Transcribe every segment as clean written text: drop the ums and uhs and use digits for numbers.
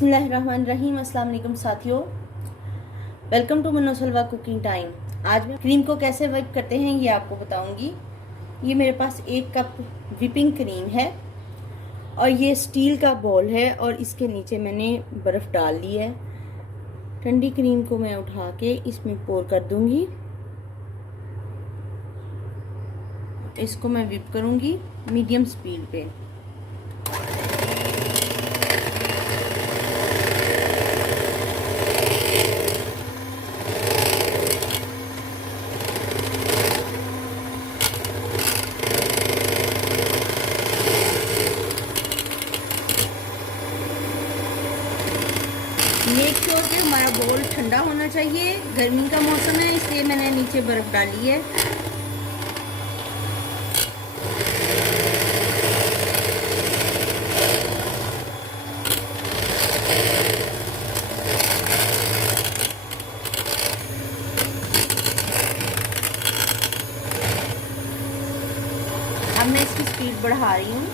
बिस्मिल्लाहिर्रहमानिर्रहीम। अस्सलाम वालेकुम साथियों, वेलकम टू मनोसलवा कुकिंग टाइम। आज मैं क्रीम को कैसे व्हिप करते हैं ये आपको बताऊंगी। ये मेरे पास 1 कप व्हिपिंग क्रीम है और ये स्टील का बॉल है और इसके नीचे मैंने बर्फ़ डाल ली है। ठंडी क्रीम को मैं उठा के इसमें पोर कर दूंगी। इसको मैं व्हिप करूंगी मीडियम स्पीड पे। मेक श्योर कि हमारा बॉल ठंडा होना चाहिए। गर्मी का मौसम है इसलिए मैंने नीचे बर्फ़ डाली है। अब मैं इसकी स्पीड बढ़ा रही हूँ।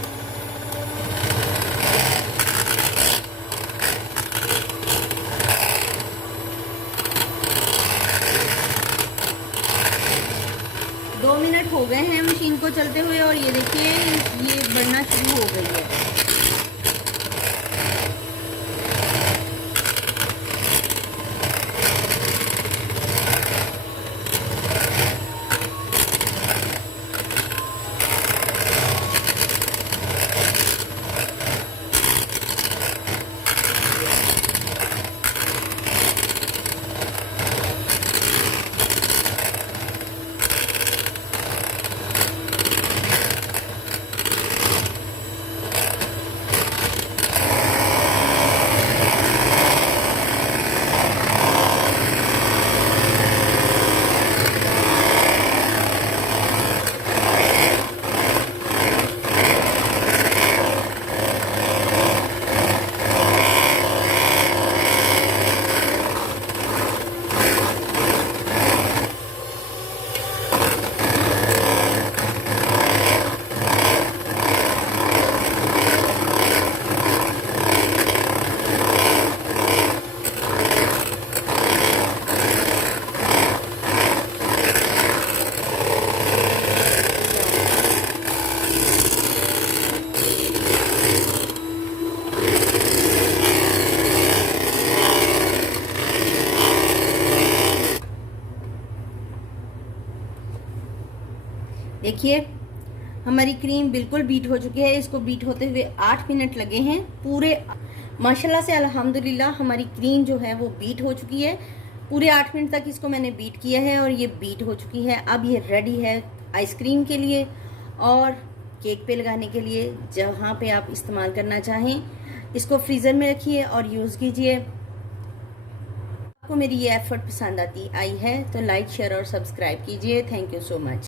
दो मिनट हो गए हैं मशीन को चलते हुए और ये देखिए ये बढ़ना शुरू हो गई है। देखिए हमारी क्रीम बिल्कुल बीट हो चुकी है। इसको बीट होते हुए 8 मिनट लगे हैं पूरे। माशाल्लाह से अल्हम्दुलिल्लाह हमारी क्रीम जो है वो बीट हो चुकी है। पूरे 8 मिनट तक इसको मैंने बीट किया है और ये बीट हो चुकी है। अब ये रेडी है आइसक्रीम के लिए और केक पे लगाने के लिए। जहाँ पे आप इस्तेमाल करना चाहें इसको फ्रीज़र में रखिए और यूज़ कीजिए। आपको मेरी ये एफर्ट पसंद आई है तो लाइक शेयर और सब्सक्राइब कीजिए। Thank you so much.